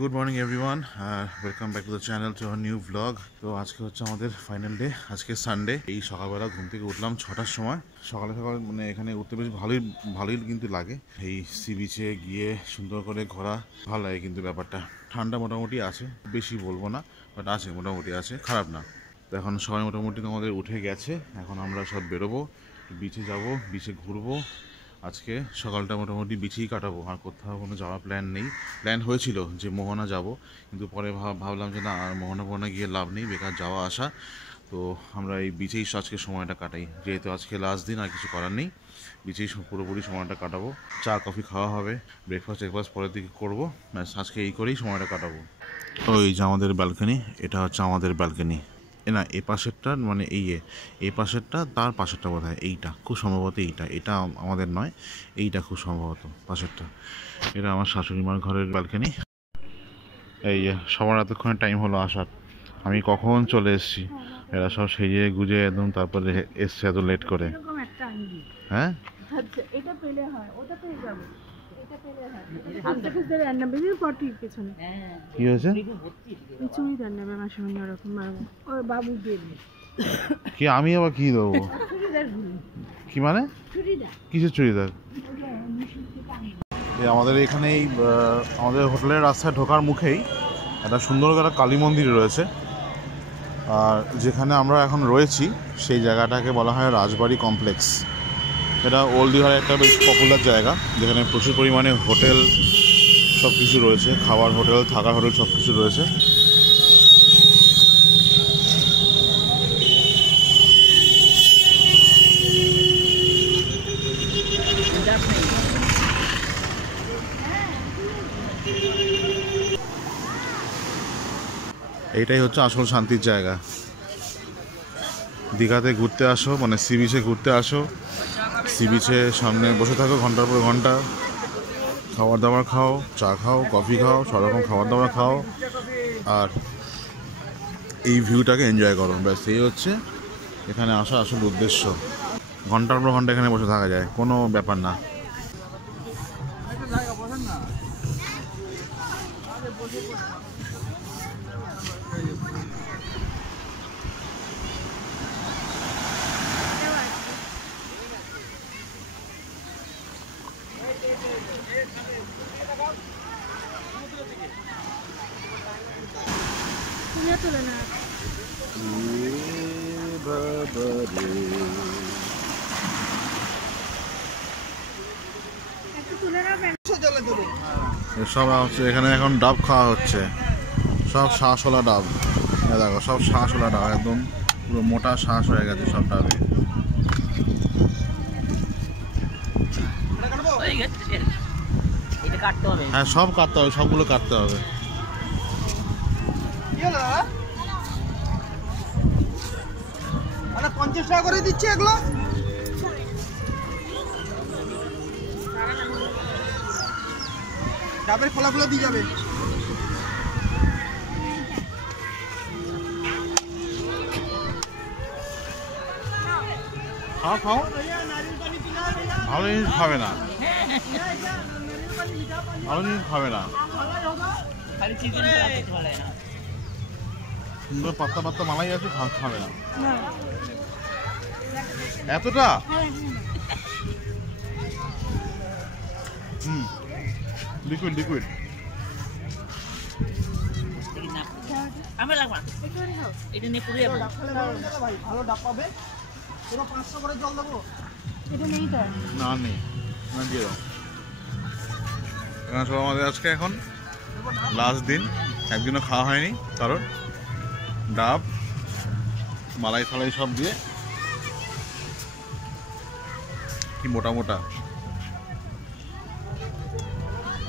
Good morning everyone, welcome back to the channel to our new blog. তো আজকে হচ্ছে আমাদের ফাইনাল ডে, আজকে সানডে। এই সকালবেলা ঘুম থেকে উঠলাম 6টার সময়। সকালে সকাল মানে এখানে উঠতে বেশ ভালোই কিন্তু লাগে। এই সি বিচে গিয়ে সুন্দর করে ঘোরা ভালো লাগে, কিন্তু ব্যাপারটা ঠান্ডা মোটামুটি আছে, বেশি বলবো না, বাট আছে, মোটামুটি আছে, খারাপ না। তো এখন সবাই মোটামুটি আমাদের উঠে গেছে, এখন আমরা সব বেরোবো, বিচে যাব, বিচে ঘুরবো। আজকে সকালটা মোটামুটি বিচেই কাটাবো, আর কোথাও কোনো যাওয়ার প্ল্যান হয়েছিল যে মোহনা যাব, কিন্তু পরে ভাবলাম যে না, আর মোহনা গিয়ে লাভ নেই, বেকার যাওয়া আসা। তো আমরা এই বিচেই আজকে সময়টা কাটাই, যেহেতু আজকে লাস্ট দিন, আর কিছু করার নেই, বিচেই পুরোপুরি সময়টা কাটাবো। চা কফি খাওয়া হবে, ব্রেকফাস্ট পরের দিকে করবো, আজকে এই করেই সময়টা কাটাবো। ওই যে আমাদের ব্যালকনি, এটা হচ্ছে আমাদের ব্যালকনি। না, এ পাশেরটা মানে এই পাশেরটা, তার পাশেরটা বোধ হয় এইটা, খুব সম্ভবত এটা আমাদের নয়, এইটা খুব সম্ভবত পাশেরটা। এটা আমার শাশুড়ি মার ঘরের ব্যালকনি। এই সবার এতক্ষণে টাইম হলো আসার, আমি কখন চলে এসেছি, এরা সব সেজে গুজে একদম, তারপরে এসছে এত লেট করে। হ্যাঁ, কি হয়েছে? কি আমি আবার কি দেবো? কি মানে কিসের চুড়িদার? আমাদের এখানেই আমাদের হোটেলের রাস্তায় ঢোকার মুখেই একটা সুন্দর একটা কালী মন্দির রয়েছে, আর যেখানে আমরা এখন রয়েছি সেই জায়গাটাকে বলা হয় রাজবাড়ি কমপ্লেক্স। এটা ওল্ড দীঘার একটা বেশ পপুলার জায়গা, যেখানে প্রচুর পরিমাণে হোটেল সব কিছু রয়েছে, খাওয়ার হোটেল, থাকার হোটেল সব কিছু রয়েছে। এইটাই হচ্ছে আসল শান্তির জায়গা। দীঘাতে ঘুরতে আসো, মানে সি বিচে ঘুরতে আসো, সি বিচে সামনে বসে থাকো ঘন্টার পর ঘন্টা, খাবার দাবার খাও, চা খাও, কফি খাও, সব রকম খাবার দাবার খাও, আর এই ভিউটাকে এনজয় করো, ব্যাস এই হচ্ছে এখানে আসা আসল উদ্দেশ্য। ঘন্টার পর ঘন্টা এখানে বসে থাকা যায়, কোনো ব্যাপার না। সব হচ্ছে এখানে এখন ডাব খাওয়া হচ্ছে, সব শাঁসওয়ালা ডাব। দেখো সব শাঁসওয়ালা ডাব, একদম পুরো মোটা শাঁস হয়ে গেছে সব ডাবে। হ্যাঁ, সব কাটতে হবে, সবগুলো কাটতে হবে। মানে 50 টাকা করে দিচ্ছে এগুলো। ডাবের খোলাগুলো দিয়ে যাবে। খাও খাও, ভালো জিনিস খাবে না, ভালো জিনিস খাবে না, সুন্দর পাত্তা পাত্তা মালাই আছে, খাবে না এতটা। লিকুইড ভালো ডাব পাবে। পুরো 500 করে জল দেবো। না নেই, দিয়ে দাও। এখানে সব আমাদের আজকে এখন লাস্ট দিন, একদিনও খাওয়া হয়নি, কারণ ডাব মালাই ফালাই সব দিয়ে কি মোটা মোটা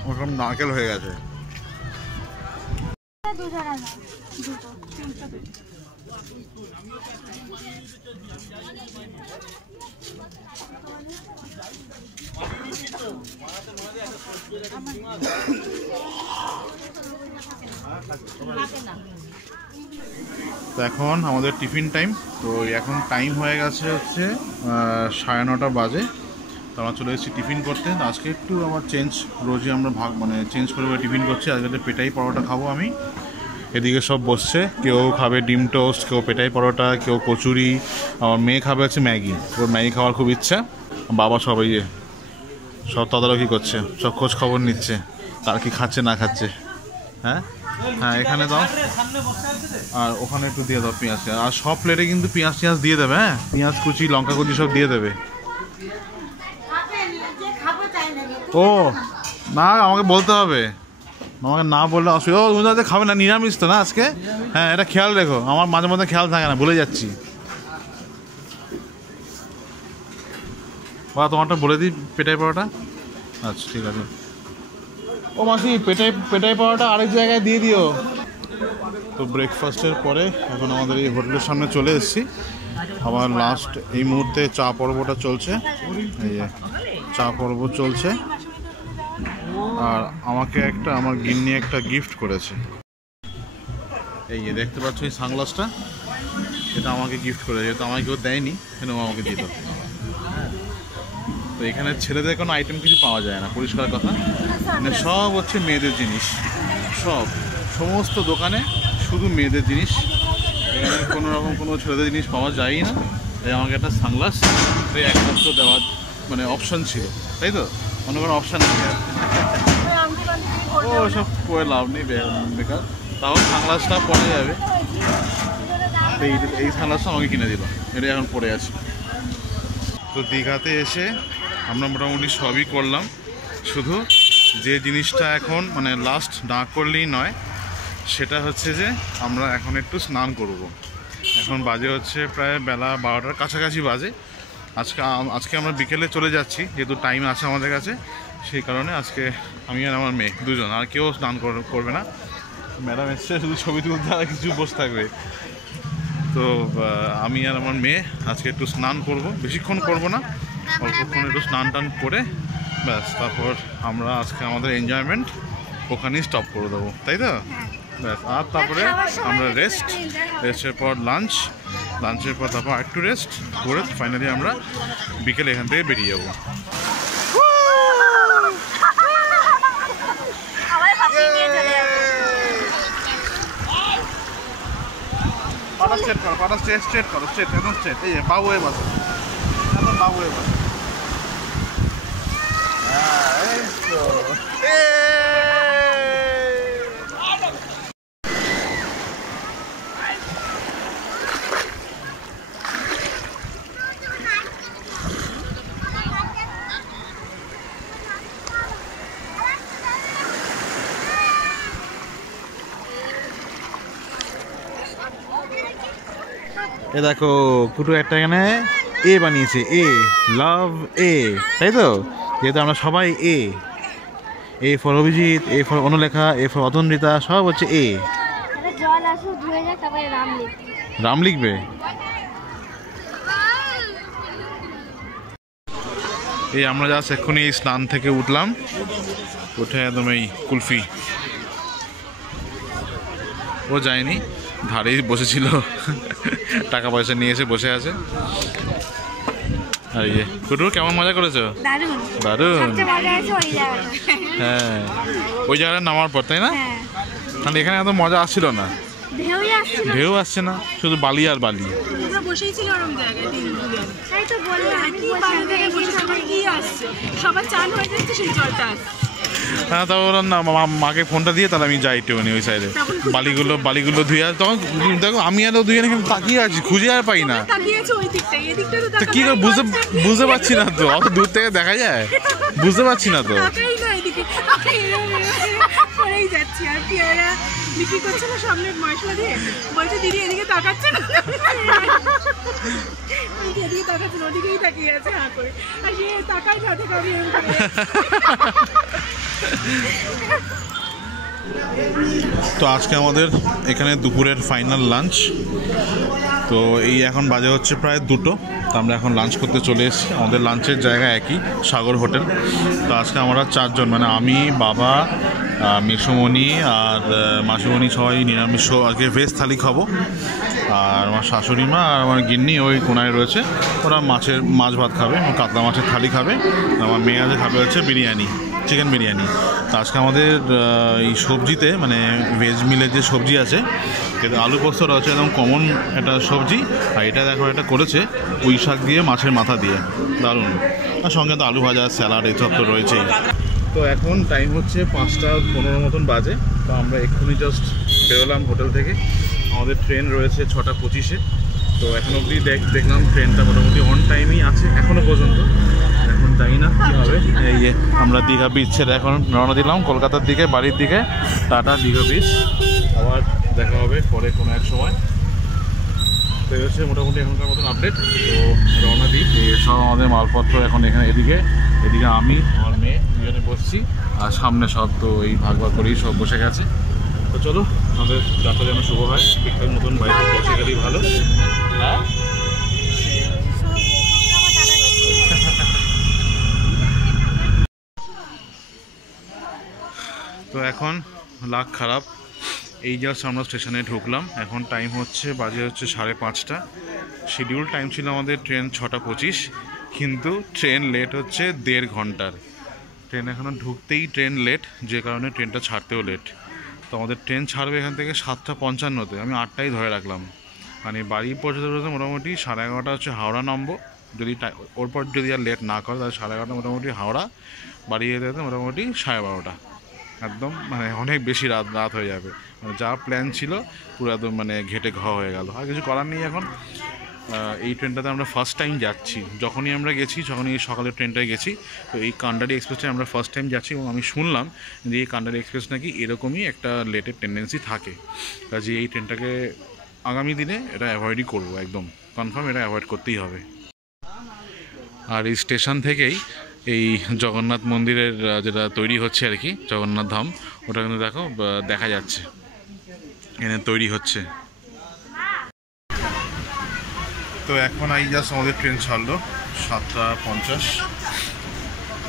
ওরকম নারকেল হয়ে গেছে। তো এখন আমাদের টিফিন টাইম, তো এখন টাইম হয়ে গেছে হচ্ছে 9:30 বাজে। তো আমরা চলে এসেছি টিফিন করতে। আজকে একটু আমার চেঞ্জ, রোজই আমরা চেঞ্জ করে টিফিন করছি। আজকে পেটাই পরোটা খাবো আমি। এদিকে সব বসছে, কেউ খাবে ডিম টোস্ট, কেউ পেটাই পরোটা, কেউ কচুরি। আমার মেয়ে খাবে হচ্ছে ম্যাগি, ওর ম্যাগি খাওয়ার খুব ইচ্ছা। বাবা সবাই সব তদারকি করছে, সব খোঁজ খবর নিচ্ছে কার কি খাচ্ছে না খাচ্ছে। হ্যাঁ হ্যাঁ, এখানে দাও, আর ওখানে একটু দিয়ে দাও পেঁয়াজ। আর সব প্লেটে কিন্তু পেঁয়াজ টিয়াজ দিয়ে দেবে। হ্যাঁ, পেঁয়াজ কুচি, লঙ্কা কুচি সব দিয়ে দেবে। ও না, আমাকে বলতে হবে, আমাকে না বললে অসুবিধা। ও তুমি তো খাবে না, নিরামিষ তো না আজকে? হ্যাঁ, এটা খেয়াল রেখো, আমার মাঝে মধ্যে খেয়াল থাকে না, ভুলে যাচ্ছি। বা তোমারটা বলে দিই, পেটাই পরোটা। আচ্ছা ঠিক আছে। ও মাসি, পেটাই পরোটা আরেক জায়গায় দিয়ে দিও। তো ব্রেকফাস্টের পরে এখন আমাদের এই হোটেলের সামনে চলে এসেছি। আবার লাস্ট এই মুহূর্তে চা পর্বটা চলছে। এই যে চা পর্ব চলছে। আর আমাকে আমার গিন্নি একটা গিফট করেছে। এই যে দেখতে পাচ্ছ এই সানগ্লাসটা, এটা আমাকে গিফট করেছে। যেহেতু আমাকে কেউ দেয়নি, কেন আমাকে দিত। তো এখানে ছেলেদের কোনো আইটেম কিছু পাওয়া যায় না, পরিষ্কার কথা। মানে সব হচ্ছে মেয়েদের জিনিস, সমস্ত দোকানে শুধু মেয়েদের জিনিস। এখানে কোনো রকম কোনো ছেলেদের জিনিস পাওয়া যায়ই না। তাই আমাকে একটা সানগ্লাস একমাত্র দেওয়ার অপশান ছিল, তাই তো? অন্য কোনো অপশান নেই। ও সব পরে লাভ নেই, বেকার। তাও সানগ্লাসটা পরে যাবে। এই সানগ্লাসটা আমাকে কিনে দিল, এটা এখন পরে আছে। তো দীঘাতে এসে আমরা মোটামুটি সবই করলাম। শুধু যে জিনিসটা এখন লাস্ট না করলেই নয়, সেটা হচ্ছে যে আমরা এখন একটু স্নান করব। এখন বাজে হচ্ছে প্রায় বেলা 12টার কাছাকাছি বাজে। আজকে আমরা বিকেলে চলে যাচ্ছি, যেহেতু টাইম আছে আমাদের কাছে। সেই কারণে আজকে আমি আর আমার মেয়ে দুজন, আর কেউ স্নান করবে না। ম্যাডাম এসছে শুধু ছবি তুলতে, আর কিছু বসে থাকবে। তো আমি আর আমার মেয়ে আজকে একটু স্নান করব, বেশিক্ষণ করব না, অল্পক্ষণ একটু স্নান টান করে ব্যাস তারপর আমরা আজকে আমাদের এনজয়মেন্ট ওখানেই স্টপ করে দেবো, তাই তো? ব্যাস, আর তারপরে আমরা রেস্টের পর লাঞ্চের পর তারপর একটু রেস্ট করে ফাইনালি আমরা বিকেলে এখান থেকে বেরিয়ে যাবো। স্ট্রেট করো, একদম স্ট্রেট। এই বাবু হয়ে বসো, বাবু হয়ে বসো। এ দেখো, কুটু একটা এখানে এ বানিয়েছে, লাভ তাই তো? যেহেতু আমরা সবাই A for Abhijit, A for Anulekha, A for Atandrita, সব হচ্ছে রাম লিখবে। এই আমরা জাস্ট এক্ষুনি এই স্নান থেকে উঠলাম, উঠে একদম এই কুলফি, ও যায়নি, ধারেই বসেছিল, টাকা পয়সা নিয়ে এসে বসে আছে। আর ইয়ে কুটু, কেমন মজা করেছো? দারুণ। হ্যাঁ, ওই জায়গাটা নামার পর, তাই না? তাহলে এখানে এত মজা আসছিল না, ঢেউ আসছে না, শুধু বালি আর বালি। হ্যাঁ, তারপর না মাকে ফোনটা দিয়ে তাহলে আমি যাই একটুখানি ওই সাইডে, বালিগুলো ধুয়ে। আর তখন দেখো আমি আর দুই এখানে তাকিয়ে আছি, খুঁজে আর পাই না। কি করে বুঝতে পারছি না তো, অত দূর থেকে দেখা যায়, বুঝতে পারছি না তো। বিক্রি করছে না সামনে মশলা দিয়ে, বলছে দিদি এদিকে তাকাচ্ছে না, এদিকে তাকাচ্ছে না, ওদিকেই তাকিয়ে আছে হা করে। আর সে তাকাই না, তো আজকে আমাদের এখানে দুপুরের ফাইনাল লাঞ্চ। তো এই এখন বাজে হচ্ছে প্রায় 2টো। তো আমরা এখন লাঞ্চ করতে চলে এসেছি। আমাদের লাঞ্চের জায়গা একই, সাগর হোটেল। তো আজকে আমরা 4 জন, মানে আমি, বাবা, মেসোমণি আর মাসুমণি সবাই নিরামিষ, আজকে ভেজ থালি খাবো। আর আমার শাশুড়ি মা আর আমার গিন্নি ওই কোনায় রয়েছে, ওরা মাছ ভাত খাবে, কাতলা মাছের থালি খাবে। আমার মেয়ে আজকে খাবে হচ্ছে বিরিয়ানি, চিকেন বিরিয়ানি। তো আজকে আমাদের এই সবজিতে, মানে ভেজ মিলের যে সবজি আছে, যেটা আলু পোস্তটা হচ্ছে একদম কমন একটা সবজি। আর এটা দেখো, এটা করেছে পুঁই শাক দিয়ে, মাছের মাথা দিয়ে, দারুণ। আর সঙ্গে তো আলু ভাজা, স্যালাড, এইসব তো রয়েছেই। তো এখন টাইম হচ্ছে 5:15 মতন বাজে। তো আমরা এক্ষুনি জাস্ট বেরোলাম হোটেল থেকে। আমাদের ট্রেন রয়েছে 6:25-এ। তো এখন অবধি দেখলাম ট্রেনটা মোটামুটি অন টাইমই আছে এখনও পর্যন্ত। এখন জানি না কী হবে। এই যে আমরা দীঘা বিচ ছেড়ে এখন রওনা দিলাম কলকাতার দিকে, বাড়ির দিকে। টাটা দীঘা বিচ, আবার দেখা হবে পরে কোনো এক সময়। তো এই হচ্ছে মোটামুটি এখনকার মতন আপডেট। তো রওনা দিই। সব আমাদের মালপত্র এখন এখানে, এদিকে আমি, আমার মেয়ে দুজনে বসছি, আর সামনে সব তো এই ভাগ করেই সব বসে গেছে। তো চলো, আমাদের যাত্রা যেন শুভ হয় ঠিকঠাক মতন, বাড়িতে বসে গেলেই ভালো। হ্যাঁ, তো এখন লাক খারাপ, এই জাস্ট আমরা স্টেশনে ঢুকলাম। এখন টাইম হচ্ছে, বাজে হচ্ছে 5:30। শিডিউল টাইম ছিল আমাদের ট্রেন 6:25, কিন্তু ট্রেন লেট হচ্ছে 1.5 ঘন্টার। ট্রেন এখনও ঢুকতেই ট্রেন লেট, যে কারণে ট্রেনটা ছাড়তেও লেট। তো আমাদের ট্রেন ছাড়বে এখান থেকে 7:55-তে, আমি 8টাই ধরে রাখলাম। মানে বাড়ি পৌঁছতে মোটামুটি 11:30 হচ্ছে হাওড়া নামবো। যদি ওর পর যদি আর লেট না করে, তাহলে 11:30 মোটামুটি হাওড়া। বাড়ি যেতে যেতে মোটামুটি 12:30, একদম মানে অনেক বেশি রাত হয়ে যাবে। মানে যা প্ল্যান ছিল পুরো একদম মানে ঘেটে ঘ হয়ে গেল। আর কিছু করার নেই এখন। এই ট্রেনটাতে আমরা ফার্স্ট টাইম যাচ্ছি। যখনই আমরা গেছি, যখনই সকালের ট্রেনটায় গেছি, তো এই কান্ডারি এক্সপ্রেসটায় আমরা ফার্স্ট টাইম যাচ্ছি। এবং আমি শুনলাম যে এই কান্ডারি এক্সপ্রেস নাকি এরকমই একটা লেটের টেন্ডেন্সি থাকে। কাজে এই ট্রেনটাকে আগামী দিনে এটা অ্যাভয়েডই করবো, একদম কনফার্ম, এটা অ্যাভয়েড করতেই হবে। আর এই স্টেশন থেকেই এই জগন্নাথ মন্দিরের যেটা তৈরি হচ্ছে আর কি, জগন্নাথ ধাম, ওটা কিন্তু দেখো দেখা যাচ্ছে এখানে তৈরি হচ্ছে। তো এখন এই জাস্ট আমাদের ট্রেন ছাড়লো 7:50,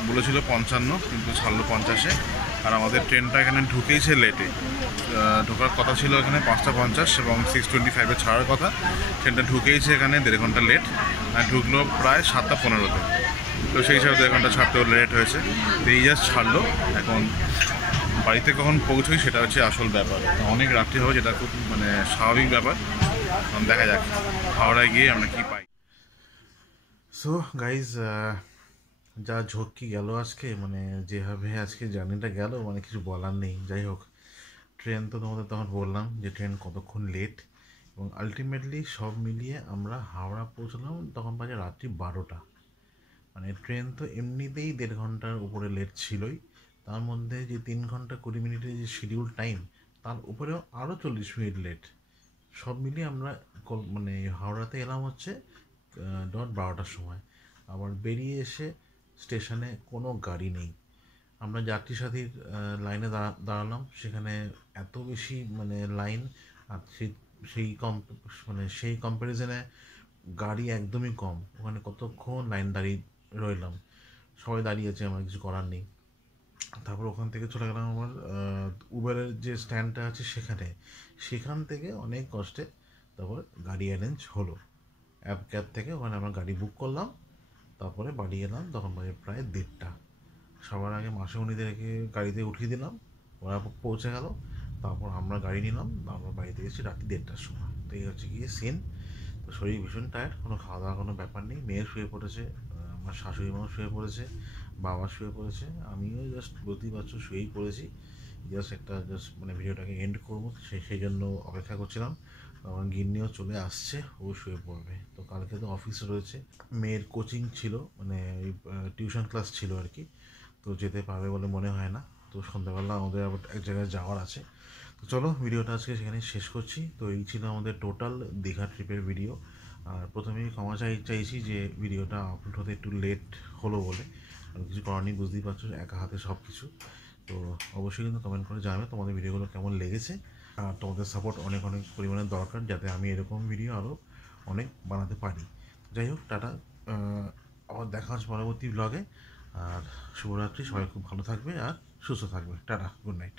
বলেছিল 55, কিন্তু ছাড়লো 50-এ। আর আমাদের ট্রেনটা এখানে ঢুকেইছে লেটে। ঢোকার কথা ছিল এখানে 5:50 এবং 6:25-এ ছাড়ার কথা। ট্রেনটা ঢুকেইছে এখানে 1.5 ঘন্টা লেট, আর ঢুকলো প্রায় 7:15-তে। তো সেই হিসাবে 1.5 ঘন্টা ছাড়তেও লেট হয়েছে। তো এই জাস্ট ছাড়লো। এখন বাড়িতে কখন পৌঁছোই সেটা হচ্ছে আসল ব্যাপার। অনেক রাত্রি হবে, যেটা খুব মানে স্বাভাবিক ব্যাপার। দেখা যাক হাওড়ায় গিয়ে আমরা কি পাই। সো গাইজ, যা ঝক্কি গেল আজকে, মানে যেভাবে আজকে জার্নিটা গেল, মানে কিছু বলার নেই। যাই হোক, ট্রেন তো তোমাদের তখন বললাম যে ট্রেন কতক্ষণ লেট, এবং আলটিমেটলি সব মিলিয়ে আমরা হাওড়া পৌঁছলাম তখন বাজে রাত্রি 12টা। মানে ট্রেন তো এমনিতেই 1.5 ঘন্টার উপরে লেট ছিলই, তার মধ্যে যে 3 ঘন্টা 20 মিনিটের যে শিডিউল টাইম, তার উপরেও আরও 40 মিনিট লেট। সব মিলিয়ে আমরা মানে হাওড়াতে এলাম হচ্ছে 12টার সময়। আবার বেরিয়ে এসে স্টেশনে কোনো গাড়ি নেই। আমরা যাত্রী সাথীর লাইনে দাঁড়ালাম, সেখানে এত বেশি মানে লাইন। আর সেই কম্প্যারিজনে গাড়ি একদমই কম। ওখানে কতক্ষণ লাইন দাঁড়িয়ে রইলাম, সবাই দাঁড়িয়েছে, আমার কিছু করার নেই। তারপর ওখান থেকে চলে গেলাম আমার উবেরের যে স্ট্যান্ডটা আছে সেখান থেকে অনেক কষ্টে তারপর গাড়ি অ্যারেঞ্জ হলো। ক্যাব থেকে ওখানে আমরা গাড়ি বুক করলাম। তারপরে বাড়ি এলাম, তখন বাজে প্রায় 1:30। সবার আগে মাসিমণিদেরকে গাড়িতে উঠিয়ে দিলাম, ওরা পৌঁছে গেল। তারপর আমরা গাড়ি নিলাম, আমরা বাড়িতে গেছি রাত্রি 1:30-র সময়। তো এই হচ্ছে গিয়ে সিন। তো শরীর ভীষণ টায়ার্ড, কোনো খাওয়া দাওয়ার কোনো ব্যাপার নেই। মেয়ে শুয়ে পড়েছে, আমার শাশুড়ি মাও শুয়ে পড়েছে, বাবা শুয়ে পড়েছে, আমিও জাস্ট বুঝতেই পারছো শুয়েই পড়েছি। জাস্ট মানে ভিডিওটাকে এন্ড করবো, সেই জন্য অপেক্ষা করছিলাম। আমার গিন্নিও চলে আসছে, ও শুয়ে পড়বে। তো কালকে তো অফিস রয়েছে, মেয়ের কোচিং ছিল, মানে টিউশন ক্লাস ছিল আর কি। তো যেতে পারবে বলে মনে হয় না। তো সন্ধ্যাবেলা আমাদের আবার এক জায়গায় যাওয়ার আছে। তো চলো, ভিডিওটা আজকে সেখানে শেষ করছি। তো এই ছিল আমাদের টোটাল দীঘা ট্রিপের ভিডিও। আর প্রথমেই ক্ষমা চাইছি যে ভিডিওটা আপলোড হতে একটু লেট হলো বলে। আর কিছু করার নেই, বুঝতেই পারছো, একা হাতে সব কিছু। তো অবশ্যই কিন্তু কমেন্ট করে জানাবে তোমাদের ভিডিওগুলো কেমন লেগেছে, আর তোমাদের সাপোর্ট অনেক অনেক পরিমাণে দরকার যাতে আমি এরকম ভিডিও আরও অনেক বানাতে পারি। যাই হোক, টাটা, আবার দেখা হচ্ছে পরবর্তী ব্লগে। আর শুভরাত্রি, সবাই খুব ভালো থাকবে আর সুস্থ থাকবে। Tata, good night.